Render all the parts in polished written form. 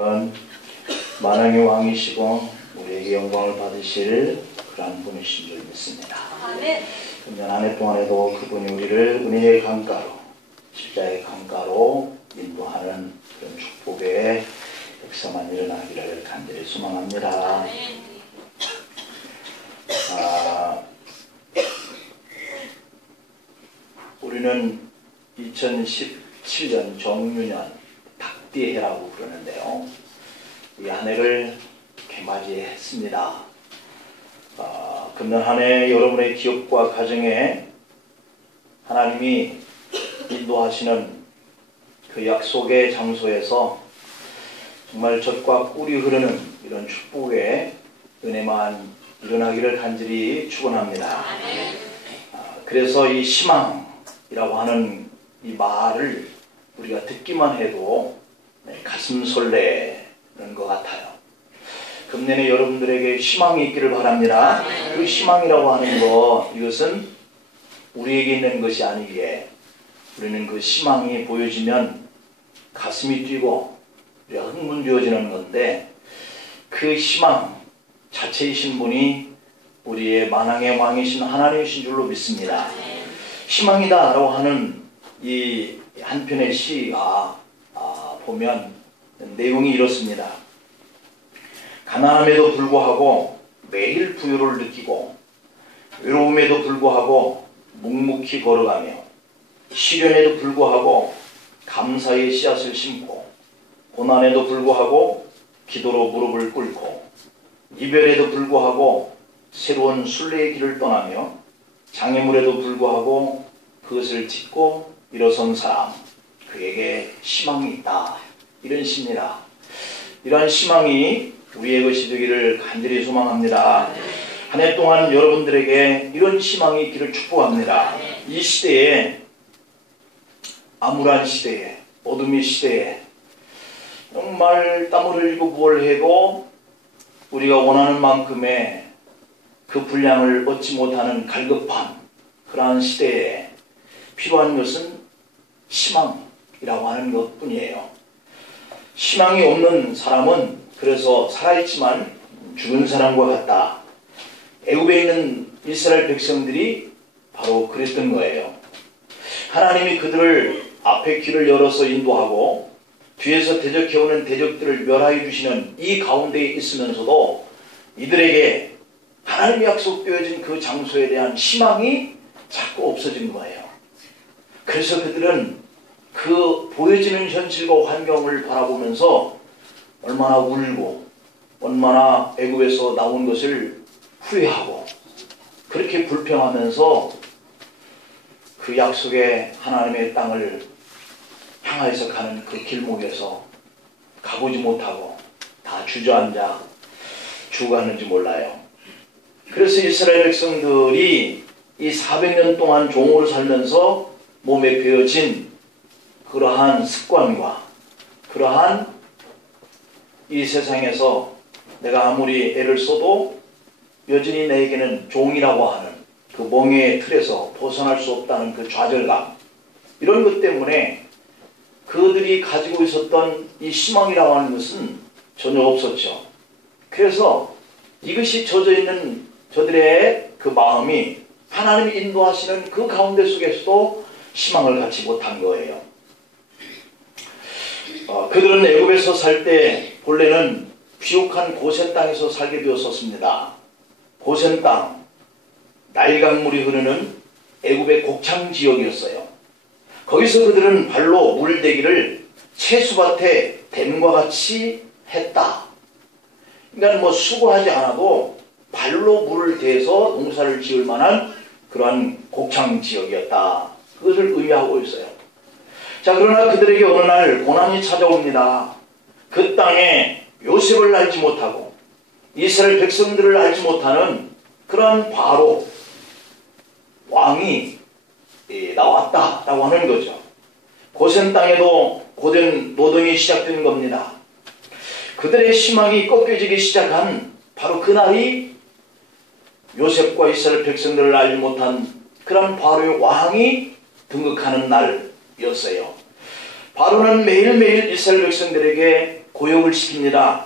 하나님은 만왕의 왕이시고 우리에게 영광을 받으실 그러한 분이신 줄 믿습니다. 아멘. 금년 한 해 동안에도 그분이 우리를 은혜의 강가로, 십자의 강가로 인도하는 그런 축복의 역사만 일어나기를 간절히 소망합니다. 우리는 2017년 정유년 닭띠해라고 부르는데요. 이 한 해를 개맞이했습니다. 금년 한 해 여러분의 기업과 가정에 하나님이 인도하시는 그 약속의 장소에서 정말 젖과 꿀이 흐르는 이런 축복의 은혜만 일어나기를 간절히 축원합니다. 그래서 이 희망이라고 하는 이 말을 우리가 듣기만 해도 가슴 설레는 것 같아요. 금년에 여러분들에게 희망이 있기를 바랍니다. 그 희망이라고 하는 것, 이것은 우리에게 있는 것이 아니기에 우리는 그 희망이 보여지면 가슴이 뛰고 우리가 흥분되어지는 건데, 그 희망 자체이신 분이 우리의 만왕의 왕이신 하나님이신 줄로 믿습니다. 희망이다 라고 하는 이 한편의 시가 보면 내용이 이렇습니다. 가난함에도 불구하고 매일 부유를 느끼고, 외로움에도 불구하고 묵묵히 걸어가며, 시련에도 불구하고 감사의 씨앗을 심고, 고난에도 불구하고 기도로 무릎을 꿇고, 이별에도 불구하고 새로운 순례의 길을 떠나며, 장애물에도 불구하고 그것을 딛고 일어선 사람, 그에게 희망이 있다. 이런 시입니다. 이러한 희망이 우리의 것이 되기를 간절히 소망합니다. 한 해 동안 여러분들에게 이런 희망이 있기를 축복합니다. 이 시대에, 암울한 시대에, 어둠의 시대에 정말 땀을 흘리고 뭘 해도 우리가 원하는 만큼의 그 분량을 얻지 못하는 갈급한 그러한 시대에 필요한 것은 희망이라고 하는 것뿐이에요. 희망이 없는 사람은 그래서 살아있지만 죽은 사람과 같다. 애굽에 있는 이스라엘 백성들이 바로 그랬던 거예요. 하나님이 그들을 앞에 길을 열어서 인도하고 뒤에서 대적해오는 대적들을 멸하여 주시는 이 가운데에 있으면서도 이들에게 하나님이 약속되어진 그 장소에 대한 희망이 자꾸 없어진 거예요. 그래서 그들은 그 보여지는 현실과 환경을 바라보면서 얼마나 울고 얼마나 애굽에서 나온 것을 후회하고 그렇게 불평하면서 그 약속의 하나님의 땅을 향해서 가는 그 길목에서 가보지 못하고 다 주저앉아 죽어가는지 몰라요. 그래서 이스라엘 백성들이 이 400년 동안 종으로 살면서 몸에 배어진 그러한 습관과 그러한 이 세상에서 내가 아무리 애를 써도 여전히 내게는 종이라고 하는 그 멍에의 틀에서 벗어날 수 없다는 그 좌절감, 이런 것 때문에 그들이 가지고 있었던 이 희망이라고 하는 것은 전혀 없었죠. 그래서 이것이 젖어 있는 저들의 그 마음이 하나님이 인도하시는 그 가운데 속에서도 희망을 갖지 못한 거예요. 그들은 애굽에서 살 때 본래는 비옥한 고센 땅에서 살게 되었었습니다. 고센 땅, 나일강물이 흐르는 애굽의 곡창 지역이었어요. 거기서 그들은 발로 물대기를 채수밭에 댐과 같이 했다. 그러니까 뭐 수고하지 않아도 발로 물을 대서 농사를 지을 만한 그러한 곡창 지역이었다. 그것을 의미하고 있어요. 자, 그러나 그들에게 어느 날 고난이 찾아옵니다. 그 땅에 요셉을 알지 못하고 이스라엘 백성들을 알지 못하는 그러한 바로 왕이 나왔다라고 하는 거죠. 고센 땅에도 고된 노동이 시작되는 겁니다. 그들의 희망이 꺾여지기 시작한 바로 그날이 요셉과 이스라엘 백성들을 알지 못한 그런 바로의 왕이 등극하는 날이었어요. 바로는 매일매일 이스라엘 백성들에게 고역을 시킵니다.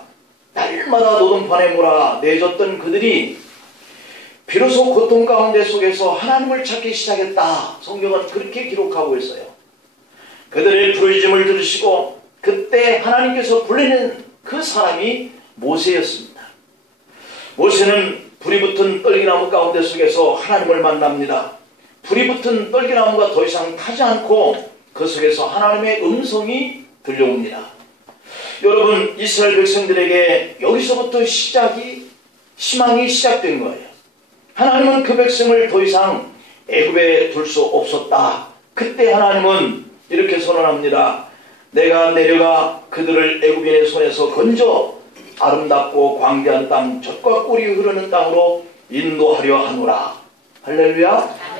날마다 노동판에 몰아 내줬던 그들이 비로소 고통 가운데 속에서 하나님을 찾기 시작했다. 성경은 그렇게 기록하고 있어요. 그들의 부르짖음을 들으시고 그때 하나님께서 불리는 그 사람이 모세였습니다. 모세는 불이 붙은 떨기나무 가운데 속에서 하나님을 만납니다. 불이 붙은 떨기나무가 더 이상 타지 않고 그 속에서 하나님의 음성이 들려옵니다. 여러분, 이스라엘 백성들에게 여기서부터 희망이 시작된 거예요. 하나님은 그 백성을 더 이상 애굽에 둘 수 없었다. 그때 하나님은 이렇게 선언합니다. 내가 내려가 그들을 애굽인의 손에서 건져 아름답고 광대한 땅, 젖과 꿀이 흐르는 땅으로 인도하려 하노라. 할렐루야.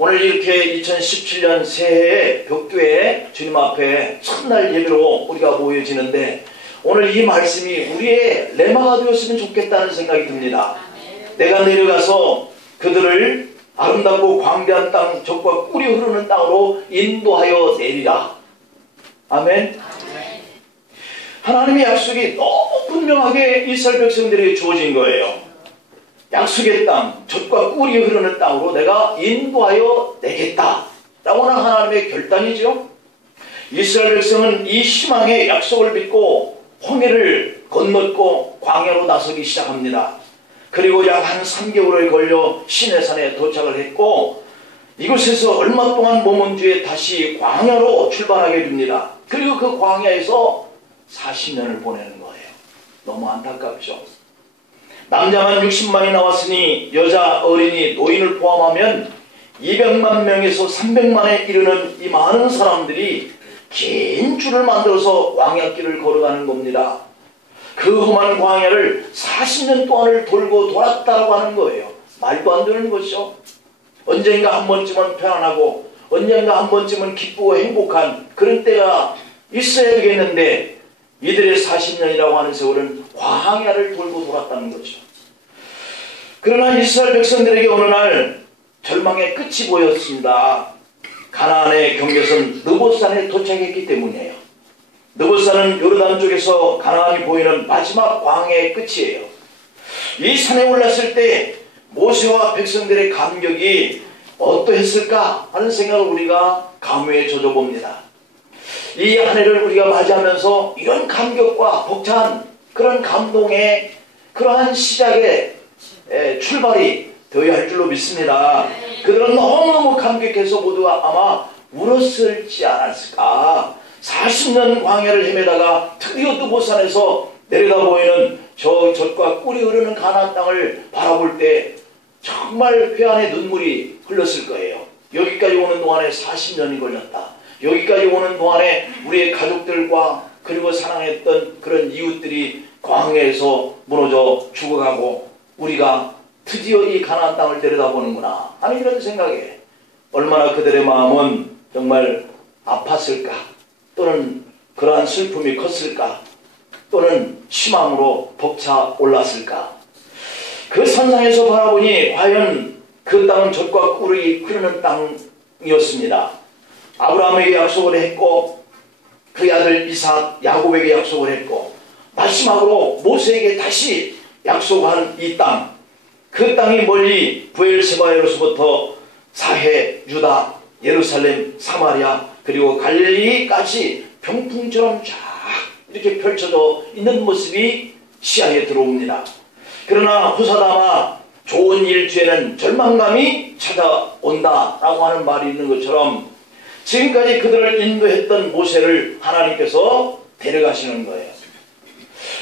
오늘 이렇게 2017년 새해에 벽두에 주님 앞에 첫날 예배로 우리가 모여지는데 오늘 이 말씀이 우리의 레마가 되었으면 좋겠다는 생각이 듭니다. 내가 내려가서 그들을 아름답고 광대한 땅, 젖과 꿀이 흐르는 땅으로 인도하여 내리라. 아멘. 하나님의 약속이 너무 분명하게 이스라엘 백성들에게 주어진 거예요. 약속의 땅, 젖과 꿀이 흐르는 땅으로 내가 인도하여 내겠다 라고는 하나님의 결단이죠. 이스라엘 백성은 이 희망의 약속을 믿고 홍해를 건넜고 광야로 나서기 시작합니다. 그리고 약 한 3개월에 걸려 시내산에 도착을 했고 이곳에서 얼마 동안 머문 뒤에 다시 광야로 출발하게 됩니다. 그리고 그 광야에서 40년을 보내는 거예요. 너무 안타깝죠. 남자만 60만이 나왔으니 여자, 어린이, 노인을 포함하면 200만 명에서 300만에 이르는 이 많은 사람들이 긴 줄을 만들어서 광야길을 걸어가는 겁니다. 그 험한 광야를 40년 동안을 돌고 돌았다고 하는 거예요. 말도 안 되는 것이죠. 언젠가 한 번쯤은 편안하고 언젠가 한 번쯤은 기쁘고 행복한 그런 때가 있어야 되겠는데 이들의 40년이라고 하는 세월은 광야를 돌고 돌았다는 거죠. 그러나 이스라엘 백성들에게 어느 날 절망의 끝이 보였습니다. 가나안의 경계선 느봇산에 도착했기 때문이에요. 느봇산은 요르단 쪽에서 가나안이 보이는 마지막 광야의 끝이에요. 이 산에 올랐을 때 모세와 백성들의 감격이 어떠했을까 하는 생각을 우리가 감회에 젖어봅니다. 이 한 해를 우리가 맞이하면서 이런 감격과 벅찬 그런 감동의 그러한 시작의 출발이 되어야 할 줄로 믿습니다. 그들은 너무너무 감격해서 모두가 아마 울었을지 않았을까. 40년 광야를 헤매다가 드디어 느봇산에서 내려다 보이는 저 젖과 꿀이 흐르는 가나안 땅을 바라볼 때 정말 회한의 눈물이 흘렀을 거예요. 여기까지 오는 동안에 40년이 걸렸다. 여기까지 오는 동안에 우리의 가족들과 그리고 사랑했던 그런 이웃들이 광야에서 무너져 죽어가고 우리가 드디어 이 가나안 땅을 내려다보는구나 하는 이런 생각에 얼마나 그들의 마음은 정말 아팠을까, 또는 그러한 슬픔이 컸을까, 또는 희망으로 벅차 올랐을까. 그 산상에서 바라보니 과연 그 땅은 젖과 꿀이 흐르는 땅이었습니다. 아브라함에게 약속을 했고 그의 아들 이삭, 야곱에게 약속을 했고 마지막으로 모세에게 다시 약속한 이 땅, 그 땅이 멀리 브엘세바에로서부터 사해, 유다, 예루살렘, 사마리아 그리고 갈릴리까지 병풍처럼 쫙 이렇게 펼쳐져 있는 모습이 시야에 들어옵니다. 그러나 호사다마 좋은 일 뒤에는 절망감이 찾아온다라고 하는 말이 있는 것처럼 지금까지 그들을 인도했던 모세를 하나님께서 데려가시는 거예요.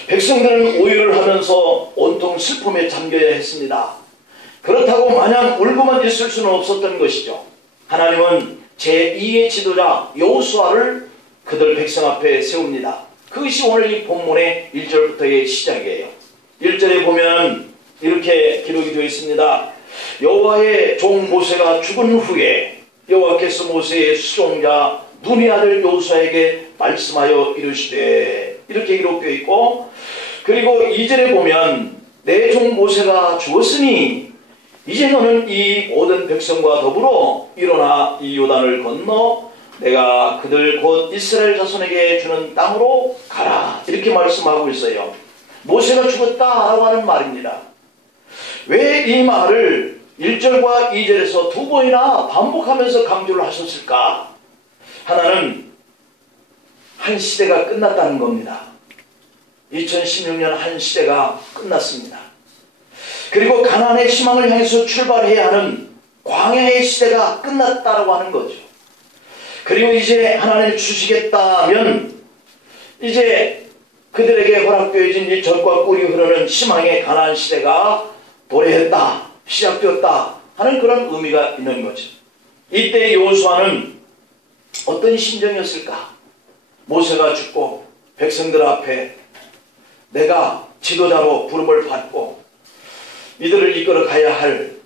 백성들은 오해를 하면서 온통 슬픔에 잠겨야 했습니다. 그렇다고 마냥 울고만 있을 수는 없었던 것이죠. 하나님은 제2의 지도자 여호수아를 그들 백성 앞에 세웁니다. 그것이 오늘 이 본문의 1절부터의 시작이에요. 1절에 보면 이렇게 기록이 되어 있습니다. 여호와의 종 모세가 죽은 후에 여호와께서 모세의 수종자 눈의 아들 여호수아에게 말씀하여 이르시되, 이렇게 기록되어 있고, 그리고 2절에 보면 내 종 모세가 죽었으니 이제 너는 이 모든 백성과 더불어 일어나 이 요단을 건너 내가 그들 곧 이스라엘 자손에게 주는 땅으로 가라. 이렇게 말씀하고 있어요. 모세가 죽었다라고 하는 말입니다. 왜 이 말을 1절과 2절에서 두 번이나 반복하면서 강조를 하셨을까? 하나는 한 시대가 끝났다는 겁니다. 2016년 한 시대가 끝났습니다. 그리고 가나안의 희망을 향해서 출발해야 하는 광야의 시대가 끝났다라고 하는 거죠. 그리고 이제 하나님이 주시겠다면 이제 그들에게 허락되어진 이 젖과 꿀이 흐르는 희망의 가나안 시대가 도래했다, 시작되었다 하는 그런 의미가 있는 거죠. 이때 여호수아는 어떤 심정이었을까? 모세가 죽고 백성들 앞에 내가 지도자로 부름을 받고 이들을 이끌어 가야 할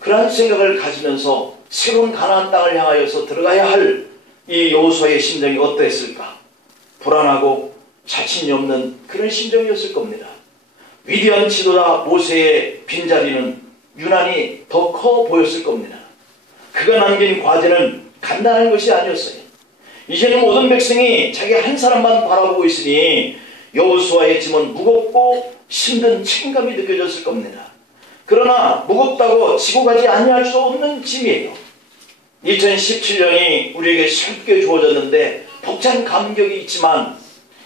그러한 생각을 가지면서 새로운 가나안 땅을 향하여서 들어가야 할 이 여호수아의 심정이 어떠했을까? 불안하고 자신이 없는 그런 심정이었을 겁니다. 위대한 지도자 모세의 빈자리는 유난히 더 커 보였을 겁니다. 그가 남긴 과제는 간단한 것이 아니었어요. 이제는 모든 백성이 자기 한 사람만 바라보고 있으니 여호수아의 짐은 무겁고 힘든 책임감이 느껴졌을 겁니다. 그러나 무겁다고 지고 가지 아니할 수 없는 짐이에요. 2017년이 우리에게 쉽게 주어졌는데 벅찬 감격이 있지만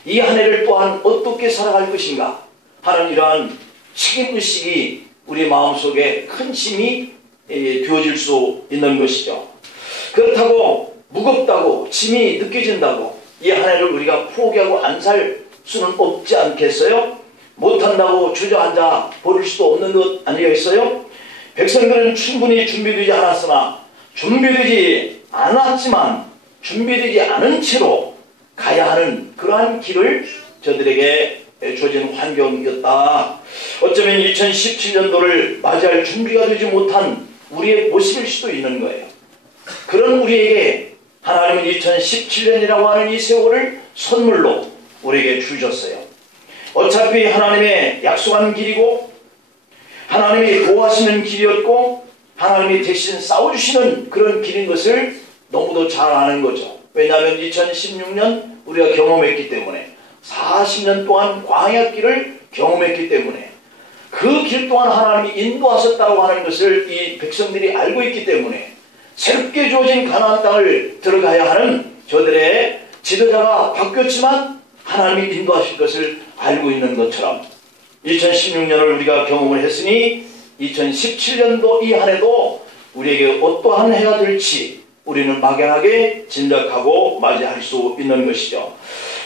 이 한 해를 또한 어떻게 살아갈 것인가 하는 이러한 책임의식이 우리 마음속에 큰 힘이 되어질 수 있는 것이죠. 그렇다고 무겁다고 짐이 느껴진다고 이 한 해를 우리가 포기하고 안 살 수는 없지 않겠어요? 못한다고 주저앉아 버릴 수도 없는 것 아니겠어요? 백성들은 충분히 준비되지 않았으나 준비되지 않았지만 준비되지 않은 채로 가야 하는 그러한 길을 저들에게 주어진 환경이었다. 어쩌면 2017년도를 맞이할 준비가 되지 못한 우리의 모습일 수도 있는 거예요. 그런 우리에게 하나님은 2017년이라고 하는 이 세월을 선물로 우리에게 주셨어요. 어차피 하나님의 약속한 길이고 하나님이 도와주시는 길이었고 하나님이 대신 싸워주시는 그런 길인 것을 너무도 잘 아는 거죠. 왜냐하면 2016년 우리가 경험했기 때문에 40년 동안 광야길을 경험했기 때문에 그 길 동안 하나님이 인도하셨다고 하는 것을 이 백성들이 알고 있기 때문에 새롭게 주어진 가나안 땅을 들어가야 하는 저들의 지도자가 바뀌었지만 하나님이 인도하실 것을 알고 있는 것처럼 2016년을 우리가 경험을 했으니 2017년도 이 한 해도 우리에게 어떠한 해가 될지 우리는 막연하게 짐작하고 맞이할 수 있는 것이죠.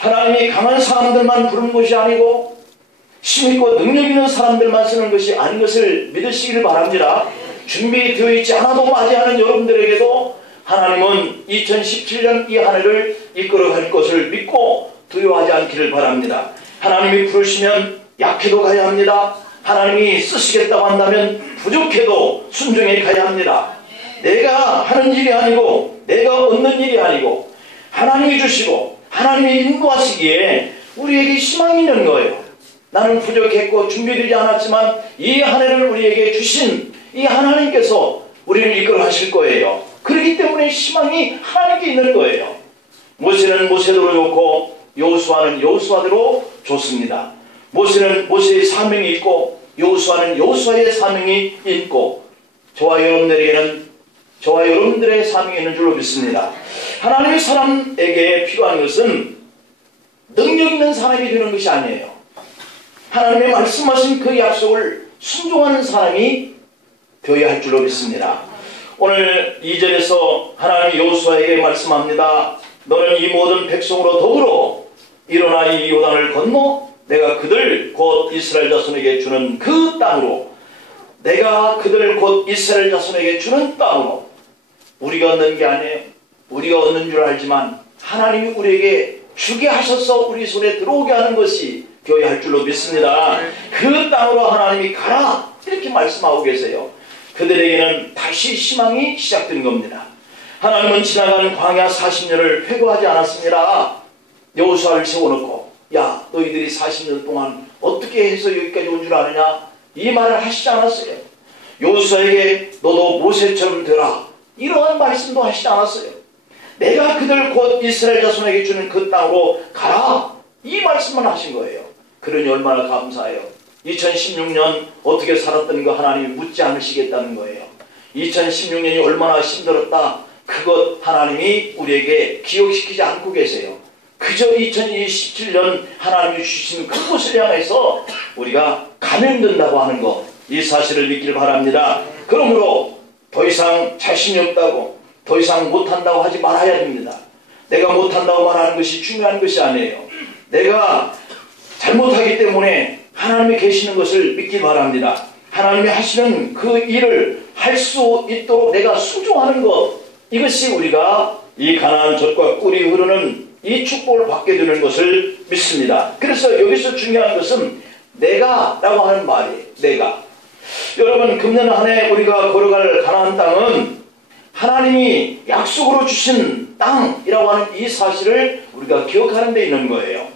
하나님이 강한 사람들만 부른 것이 아니고 힘있고 능력 있는 사람들만 쓰는 것이 아닌 것을 믿으시기를 바랍니다. 준비되어 있지 않아도 맞이하는 여러분들에게도 하나님은 2017년 이 한 해를 이끌어갈 것을 믿고 두려워하지 않기를 바랍니다. 하나님이 부르시면 약해도 가야 합니다. 하나님이 쓰시겠다고 한다면 부족해도 순종해 가야 합니다. 내가 하는 일이 아니고 내가 얻는 일이 아니고 하나님이 주시고 하나님이 인도하시기에 우리에게 희망이 있는 거예요. 나는 부족했고 준비되지 않았지만 이 한 해를 우리에게 주신 이 하나님께서 우리를 이끌어 하실 거예요. 그렇기 때문에 희망이 하나님께 있는 거예요. 모세는 모세대로 좋고 여호수아는 여호수아대로 좋습니다. 모세는 모세의 사명이 있고 여호수아는 여호수아의 사명이 있고 저와 여러분들의 사명이 있는 줄로 믿습니다. 하나님의 사람에게 필요한 것은 능력 있는 사람이 되는 것이 아니에요. 하나님의 말씀하신 그 약속을 순종하는 사람이 되어야 할 줄로 믿습니다. 오늘 2절에서 하나님이 여호수아에게 말씀합니다. 너는 이 모든 백성으로 더불어 일어나 이 요단을 건너 내가 그들 곧 이스라엘 자손에게 주는 그 땅으로 내가 그들 곧 이스라엘 자손에게 주는 땅으로 우리가 얻는 게 아니에요. 우리가 얻는 줄 알지만 하나님이 우리에게 주게 하셔서 우리 손에 들어오게 하는 것이 되어야 할 줄로 믿습니다. 그 땅으로 하나님이 가라 이렇게 말씀하고 계세요. 그들에게는 다시 희망이 시작된 겁니다. 하나님은 지나간 광야 40년을 회고하지 않았습니다. 여호수아를 세워놓고 야 너희들이 40년 동안 어떻게 해서 여기까지 온 줄 아느냐 이 말을 하시지 않았어요. 여호수아에게 너도 모세처럼 되라 이러한 말씀도 하시지 않았어요. 내가 그들 곧 이스라엘 자손에게 주는 그 땅으로 가라, 이 말씀만 하신 거예요. 그러니 얼마나 감사해요. 2016년 어떻게 살았던 거 하나님이 묻지 않으시겠다는 거예요. 2016년이 얼마나 힘들었다, 그것 하나님이 우리에게 기억시키지 않고 계세요. 그저 2017년 하나님이 주신 그곳을 향해서 우리가 감염된다고 하는 것, 이 사실을 믿길 바랍니다. 그러므로 더 이상 자신이 없다고, 더 이상 못한다고 하지 말아야 됩니다. 내가 못한다고 말하는 것이 중요한 것이 아니에요. 내가 잘못하기 때문에 하나님이 계시는 것을 믿기 바랍니다. 하나님이 하시는 그 일을 할 수 있도록 내가 순종하는 것, 이것이 우리가 이 가나안 젖과 꿀이 흐르는 이 축복을 받게 되는 것을 믿습니다. 그래서 여기서 중요한 것은 내가 라고 하는 말이에요. 내가. 여러분, 금년 한 해 우리가 걸어갈 가나안 땅은 하나님이 약속으로 주신 땅이라고 하는 이 사실을 우리가 기억하는 데 있는 거예요.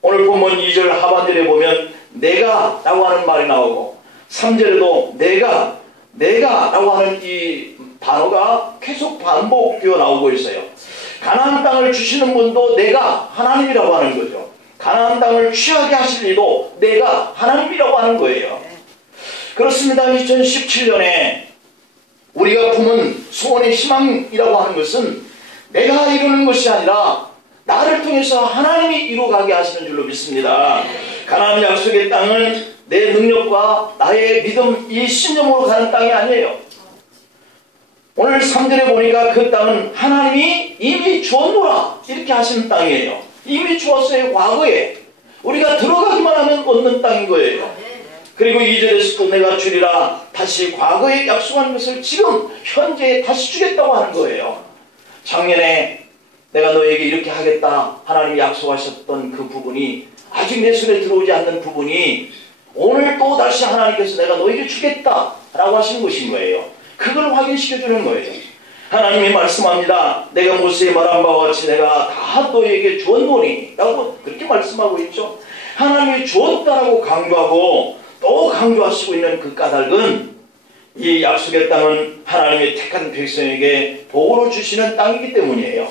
오늘 본문 2절 하반절에 보면 내가 라고 하는 말이 나오고 3절에도 내가 라고 하는 이 단어가 계속 반복되어 나오고 있어요. 가나안 땅을 주시는 분도 내가 하나님이라고 하는 거죠. 가나안 땅을 취하게 하실 이도 내가 하나님이라고 하는 거예요. 그렇습니다. 2017년에 우리가 품은 소원의 희망이라고 하는 것은 내가 이루는 것이 아니라 나를 통해서 하나님이 이루어가게 하시는 줄로 믿습니다. 가나안 약속의 땅은 내 능력과 나의 믿음, 이 신념으로 가는 땅이 아니에요. 오늘 3절에 보니까 그 땅은 하나님이 이미 주었노라 이렇게 하시는 땅이에요. 이미 주었어요. 과거에 우리가 들어가기만 하면 얻는 땅인 거예요. 그리고 2절에서도 내가 주리라, 다시 과거에 약속한 것을 지금 현재에 다시 주겠다고 하는 거예요. 작년에 내가 너에게 이렇게 하겠다 하나님이 약속하셨던 그 부분이 아직 내 손에 들어오지 않는 부분이 오늘 또 다시 하나님께서 내가 너에게 주겠다 라고 하신 것인 거예요. 그걸 확인시켜 주는 거예요. 하나님이 말씀합니다. 내가 모세에 말한 바와 같이 내가 다 너에게 주었노니 라고 그렇게 말씀하고 있죠. 하나님이 주었다라고 강조하고 또 강조하시고 있는 그 까닭은 이 약속의 땅은 하나님의 택한 백성에게 복으로 주시는 땅이기 때문이에요.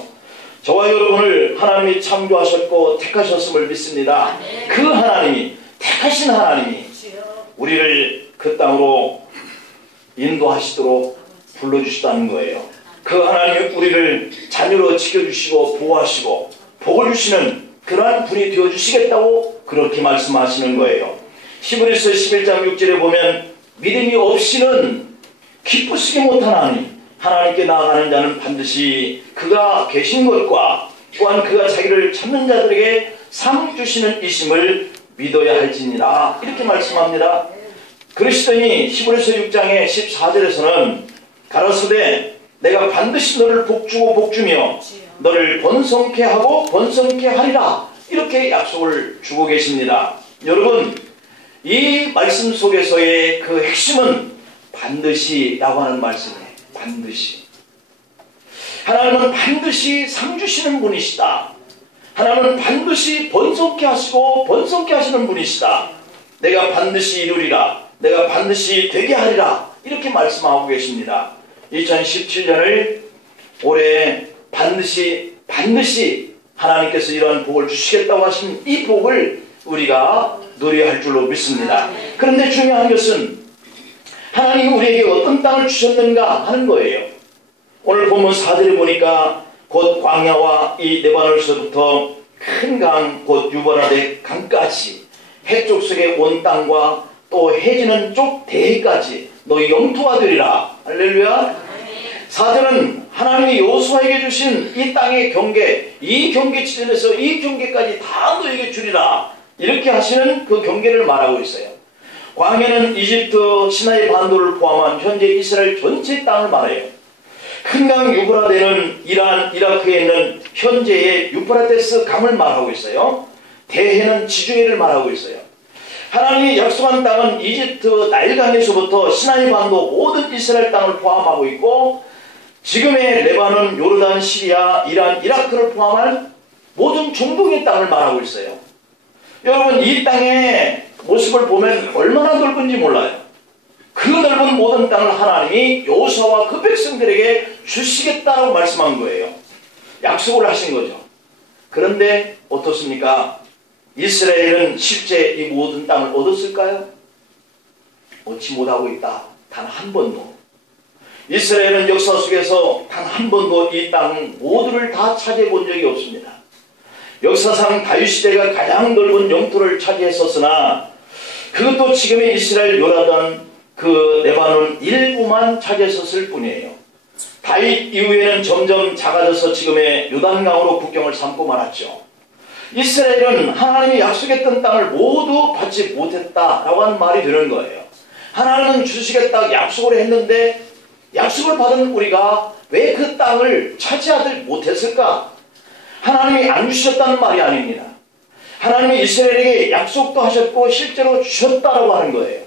저와 여러분을 하나님이 창조하셨고 택하셨음을 믿습니다. 그 하나님이, 택하신 하나님이 우리를 그 땅으로 인도하시도록 불러주시다는 거예요. 그 하나님이 우리를 자녀로 지켜주시고 보호하시고 복을 주시는 그러한 분이 되어주시겠다고 그렇게 말씀하시는 거예요. 히브리서 11장 6절에 보면 믿음이 없이는 기쁘시게 못하나니 하나님께 나아가는 자는 반드시 그가 계신 것과 또한 그가 자기를 찾는 자들에게 상 주시는 이심을 믿어야 할지니라 이렇게 말씀합니다. 그러시더니 히브리서 6장의 14절에서는 가라사대 내가 반드시 너를 복주고 복주며 너를 번성케 하고 번성케 하리라 이렇게 약속을 주고 계십니다. 여러분, 이 말씀 속에서의 그 핵심은 반드시라고 하는 말씀이에요. 반드시. 하나님은 반드시 상 주시는 분이시다. 하나님은 반드시 번성케 하시고 번성케 하시는 분이시다. 내가 반드시 이루리라. 내가 반드시 되게 하리라. 이렇게 말씀하고 계십니다. 2017년을 올해 반드시 하나님께서 이러한 복을 주시겠다고 하신 이 복을 우리가 누려야 할 줄로 믿습니다. 그런데 중요한 것은 하나님이 우리에게 어떤 땅을 주셨는가 하는 거예요. 오늘 보면 4절에 보니까 곧 광야와 이 레바논에서부터 큰 강 곧 유브라데 강까지 해쪽 속의 온 땅과 또 해지는 쪽 대해까지 너희 영토가 되리라. 할렐루야. 4절은 하나님이 여호수아에게 주신 이 땅의 경계, 이 경계 지점에서 이 경계까지 다 너에게 주리라 이렇게 하시는 그 경계를 말하고 있어요. 광야는 이집트 시나이 반도를 포함한 현재 이스라엘 전체 땅을 말해요. 큰 강 유브라데는 이란, 이라크에 있는 현재의 유프라테스 강을 말하고 있어요. 대해는 지중해를 말하고 있어요. 하나님이 약속한 땅은 이집트 나일강에서부터 시나이 반도 모든 이스라엘 땅을 포함하고 있고 지금의 레바논, 요르단, 시리아, 이란, 이라크를 포함한 모든 중동의 땅을 말하고 있어요. 여러분, 이 땅의 모습을 보면 얼마나 넓은지 몰라요. 그 넓은 모든 땅을 하나님이 여호수아와 그 백성들에게 주시겠다라고 말씀한 거예요. 약속을 하신 거죠. 그런데 어떻습니까? 이스라엘은 실제 이 모든 땅을 얻었을까요? 얻지 못하고 있다. 단 한 번도. 이스라엘은 역사 속에서 단 한 번도 이 땅 모두를 다 차지해 본 적이 없습니다. 역사상 다윗시대가 가장 넓은 영토를 차지했었으나 그것도 지금의 이스라엘 요르단 그 레바논 일부만 차지했었을 뿐이에요. 다윗 이후에는 점점 작아져서 지금의 요단강으로 국경을 삼고 말았죠. 이스라엘은 하나님이 약속했던 땅을 모두 받지 못했다라고 하는 말이 되는 거예요. 하나님은 주시겠다 약속을 했는데 약속을 받은 우리가 왜 그 땅을 차지하지 못했을까? 하나님이 안 주셨다는 말이 아닙니다. 하나님이 이스라엘에게 약속도 하셨고 실제로 주셨다라고 하는 거예요.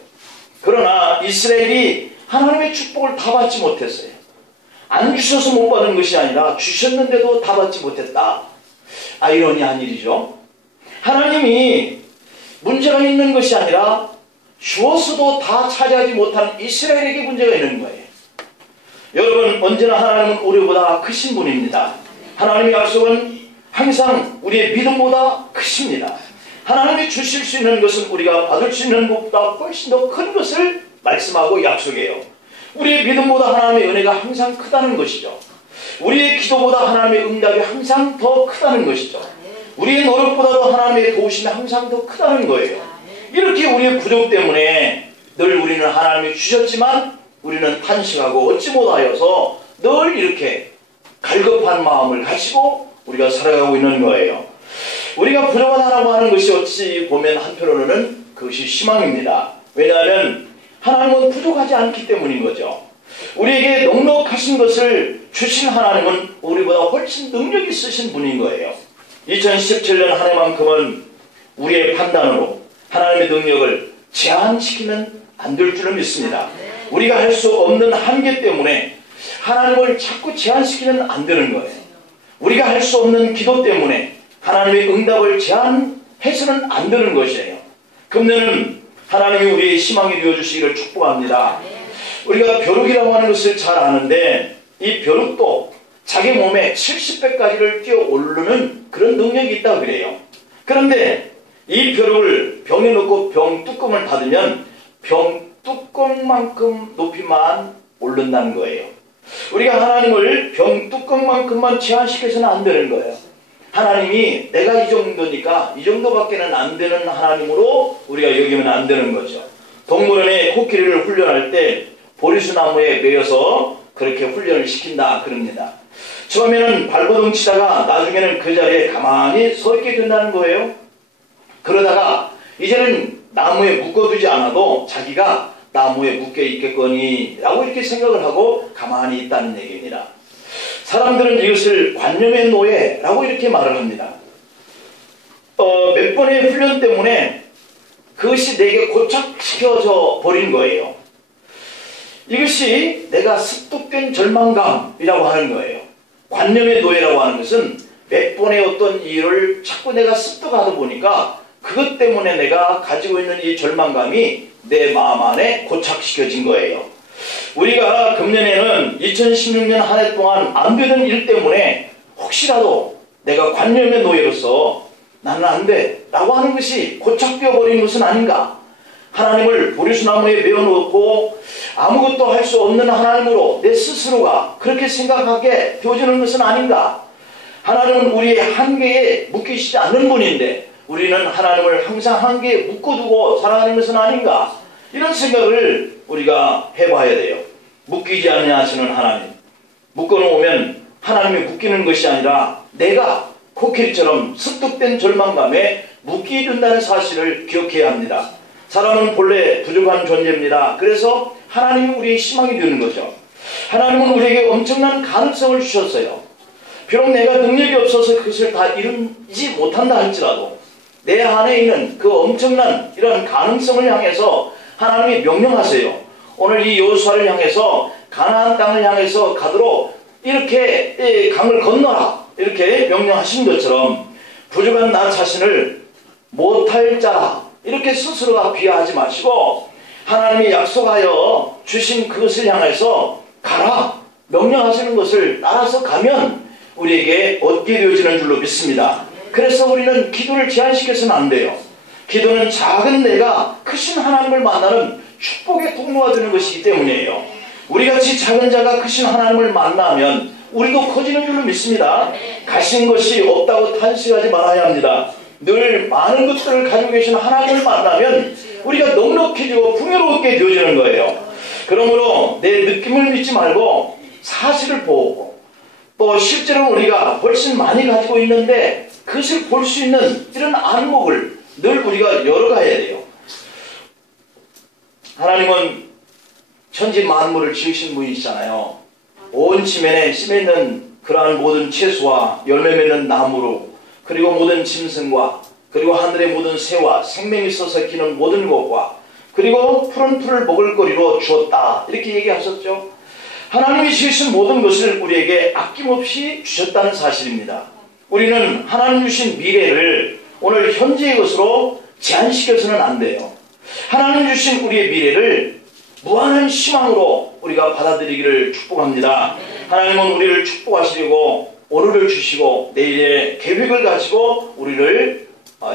그러나 이스라엘이 하나님의 축복을 다 받지 못했어요. 안 주셔서 못 받은 것이 아니라 주셨는데도 다 받지 못했다. 아이러니한 일이죠. 하나님이 문제가 있는 것이 아니라 주었어도 다 차지하지 못한 이스라엘에게 문제가 있는 거예요. 여러분, 언제나 하나님은 우리보다 크신 분입니다. 하나님의 약속은 항상 우리의 믿음보다 크십니다. 하나님이 주실 수 있는 것은 우리가 받을 수 있는 것보다 훨씬 더 큰 것을 말씀하고 약속해요. 우리의 믿음보다 하나님의 은혜가 항상 크다는 것이죠. 우리의 기도보다 하나님의 응답이 항상 더 크다는 것이죠. 우리의 노력보다도 하나님의 도우심이 항상 더 크다는 거예요. 이렇게 우리의 부족 때문에 늘 우리는 하나님이 주셨지만 우리는 탄식하고 얻지 못하여서 늘 이렇게 갈급한 마음을 가지고 우리가 살아가고 있는 거예요. 우리가 부족하다라고 하는 것이 어찌 보면 한편으로는 그것이 희망입니다. 왜냐하면 하나님은 부족하지 않기 때문인 거죠. 우리에게 넉넉하신 것을 주신 하나님은 우리보다 훨씬 능력 있으신 분인 거예요. 2017년 한 해만큼은 우리의 판단으로 하나님의 능력을 제한시키면 안 될 줄은 믿습니다. 우리가 할 수 없는 한계 때문에 하나님을 자꾸 제한시키면 안 되는 거예요. 우리가 할 수 없는 기도 때문에 하나님의 응답을 제한해서는 안 되는 것이에요. 금년은 하나님이 우리의 희망이 되어주시기를 축복합니다. 우리가 벼룩이라고 하는 것을 잘 아는데 이 벼룩도 자기 몸에 70배까지를 뛰어오르는 그런 능력이 있다고 그래요. 그런데 이 벼룩을 병에 넣고 병 뚜껑을 닫으면 병 뚜껑만큼 높이만 오른다는 거예요. 우리가 하나님을 병 뚜껑만큼만 제한시켜서는 안 되는 거예요. 하나님이 내가 이 정도니까 이 정도밖에는 안 되는 하나님으로 우리가 여기면 안 되는 거죠. 동물원에 코끼리를 훈련할 때 보리수나무에 매여서 그렇게 훈련을 시킨다 그럽니다. 처음에는 발버둥 치다가 나중에는 그 자리에 가만히 서 있게 된다는 거예요. 그러다가 이제는 나무에 묶어두지 않아도 자기가 나무에 묶여 있겠거니 라고 이렇게 생각을 하고 가만히 있다는 얘기입니다. 사람들은 이것을 관념의 노예라고 이렇게 말을 합니다. 몇 번의 훈련 때문에 그것이 내게 고착시켜져 버린 거예요. 이것이 내가 습득된 절망감이라고 하는 거예요. 관념의 노예라고 하는 것은 몇 번의 어떤 일을 자꾸 내가 습득하다 보니까 그것 때문에 내가 가지고 있는 이 절망감이 내 마음 안에 고착시켜진 거예요. 우리가 금년에는 2016년 한 해 동안 안 되던 일 때문에 혹시라도 내가 관념의 노예로서 나는 안 돼 라고 하는 것이 고착되어 버린 것은 아닌가. 하나님을 보리수나무에 메어놓고 아무것도 할 수 없는 하나님으로 내 스스로가 그렇게 생각하게 되어지는 것은 아닌가. 하나님은 우리의 한계에 묶이시지 않는 분인데 우리는 하나님을 항상 한계에 묶어두고 살아가는 것은 아닌가. 이런 생각을 우리가 해봐야 돼요. 묶이지 않냐 하시는 하나님. 묶어놓으면 하나님이 묶이는 것이 아니라 내가 코끼리처럼 습득된 절망감에 묶이게 된다는 사실을 기억해야 합니다. 사람은 본래 부족한 존재입니다. 그래서 하나님이 우리의 희망이 되는 거죠. 하나님은 우리에게 엄청난 가능성을 주셨어요. 비록 내가 능력이 없어서 그것을 다 이루지 못한다 할지라도 내 안에 있는 그 엄청난 이런 가능성을 향해서 하나님이 명령하세요. 오늘 이 여호수아를 향해서 가나안 땅을 향해서 가도록 이렇게 강을 건너라 이렇게 명령하신 것처럼 부족한 나 자신을 못할 자라 이렇게 스스로가 비하하지 마시고 하나님이 약속하여 주신 그것을 향해서 가라 명령하시는 것을 따라서 가면 우리에게 얻게 되어지는 줄로 믿습니다. 그래서 우리는 기도를 제한시켜서는 안 돼요. 기도는 작은 내가 크신 하나님을 만나는 축복의 통로가 되는 것이기 때문이에요. 우리같이 작은 자가 크신 하나님을 만나면 우리도 커지는 줄로 믿습니다. 가신 것이 없다고 탄식하지 말아야 합니다. 늘 많은 것들을 가지고 계신 하나님을 만나면 우리가 넉넉해지고 풍요롭게 되어지는 거예요. 그러므로 내 느낌을 믿지 말고 사실을 보고, 또 실제로 우리가 훨씬 많이 가지고 있는데 그것을 볼 수 있는 이런 안목을 늘 우리가 열어가야 돼요. 하나님은 천지 만물을 지으신 분이시잖아요. 온 지면에 심해 있는 그러한 모든 채소와 열매 맺는 나무로, 그리고 모든 짐승과, 그리고 하늘의 모든 새와 생명이 있어서 기는 모든 것과, 그리고 푸른 풀을 먹을 거리로 주었다, 이렇게 얘기하셨죠. 하나님이 지으신 모든 것을 우리에게 아낌없이 주셨다는 사실입니다. 우리는 하나님 주신 미래를 오늘 현재의 것으로 제한시켜서는 안 돼요. 하나님 주신 우리의 미래를 무한한 희망으로 우리가 받아들이기를 축복합니다. 하나님은 우리를 축복하시려고 오늘을 주시고 내일의 계획을 가지고 우리를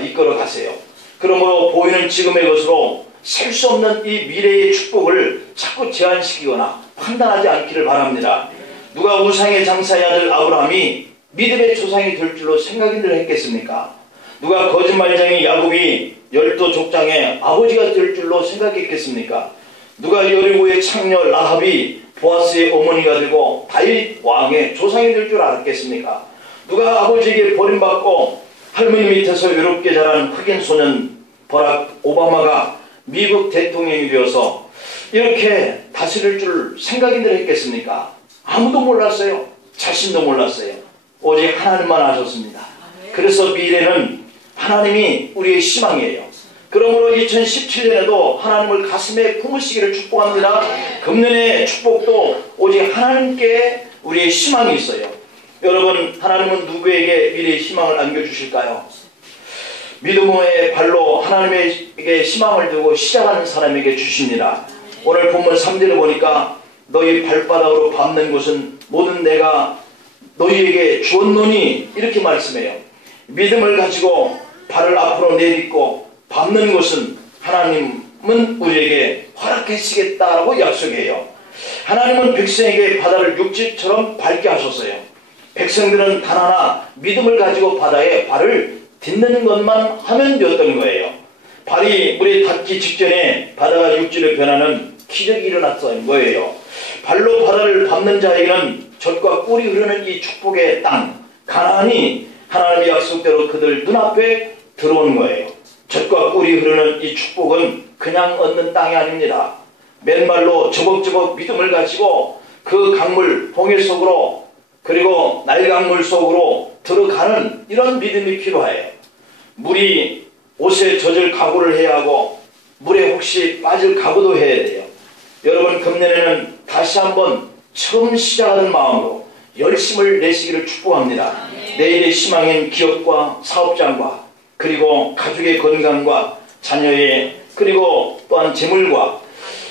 이끌어 가세요. 그러므로 보이는 지금의 것으로 셀 수 없는 이 미래의 축복을 자꾸 제한시키거나 판단하지 않기를 바랍니다. 누가 우상의 장사의 아들 아브라함이 믿음의 조상이 될 줄로 생각인들 했겠습니까? 누가 거짓말쟁이 야곱이 열두 족장의 아버지가 될 줄로 생각했겠습니까? 누가 여리고의 창녀 라합이 보아스의 어머니가 되고 다윗 왕의 조상이 될 줄 알았겠습니까? 누가 아버지에게 버림받고 할머니 밑에서 외롭게 자란 흑인 소년 버락 오바마가 미국 대통령이 되어서 이렇게 다스릴 줄 생각인들 했겠습니까? 아무도 몰랐어요. 자신도 몰랐어요. 오직 하나님만 아셨습니다. 그래서 미래는 하나님이 우리의 희망이에요. 그러므로 2017년에도 하나님을 가슴에 품으시기를 축복합니다. 금년의 축복도 오직 하나님께 우리의 희망이 있어요. 여러분, 하나님은 누구에게 미래의 희망을 안겨주실까요? 믿음의 발로 하나님에게 희망을 두고 시작하는 사람에게 주십니다. 오늘 본문 3절을 보니까 너희 발바닥으로 밟는 것은 모든 내가 너희에게 주었노니, 이렇게 말씀해요. 믿음을 가지고 발을 앞으로 내딛고 밟는 것은 하나님은 우리에게 허락하시겠다라고 약속해요. 하나님은 백성에게 바다를 육지처럼 밟게 하셨어요. 백성들은 단 하나 믿음을 가지고 바다에 발을 딛는 것만 하면 되었던 거예요. 발이 물에 닿기 직전에 바다가 육지로 변하는 기적이 일어났던 거예요. 발로 바다를 밟는 자에게는 젖과 꿀이 흐르는 이 축복의 땅 가나안이 하나님의 약속대로 그들 눈앞에 들어온 거예요. 젖과 꿀이 흐르는 이 축복은 그냥 얻는 땅이 아닙니다. 맨발로 저벅저벅 믿음을 가지고 그 강물 홍해 속으로, 그리고 날강물 속으로 들어가는 이런 믿음이 필요해요. 물이 옷에 젖을 각오를 해야 하고 물에 혹시 빠질 각오도 해야 돼요. 여러분, 금년에는 다시 한번 처음 시작하는 마음으로 열심을 내시기를 축복합니다. 내일의 희망인 기업과 사업장과, 그리고 가족의 건강과 자녀의, 그리고 또한 재물과,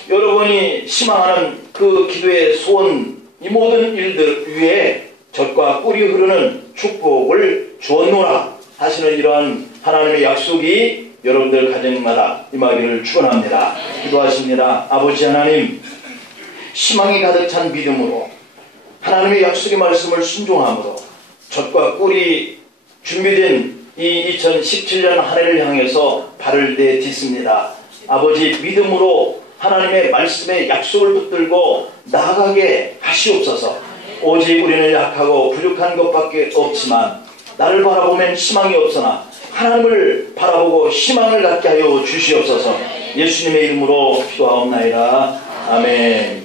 여러분이 희망하는 그 기도의 소원, 이 모든 일들 위에 젖과 꿀이 흐르는 축복을 주었노라 하시는 이러한 하나님의 약속이 여러분들 가정마다 임하기를 축원합니다. 기도하십니다. 아버지 하나님, 희망이 가득 찬 믿음으로 하나님의 약속의 말씀을 순종함으로 젖과 꿀이 준비된 이 2017년 한 해를 향해서 발을 내딛습니다. 아버지, 믿음으로 하나님의 말씀에 약속을 붙들고 나아가게 하시옵소서. 오직 우리는 약하고 부족한 것밖에 없지만 나를 바라보면 희망이 없으나 하나님을 바라보고 희망을 갖게 하여 주시옵소서. 예수님의 이름으로 기도하옵나이다. 아멘.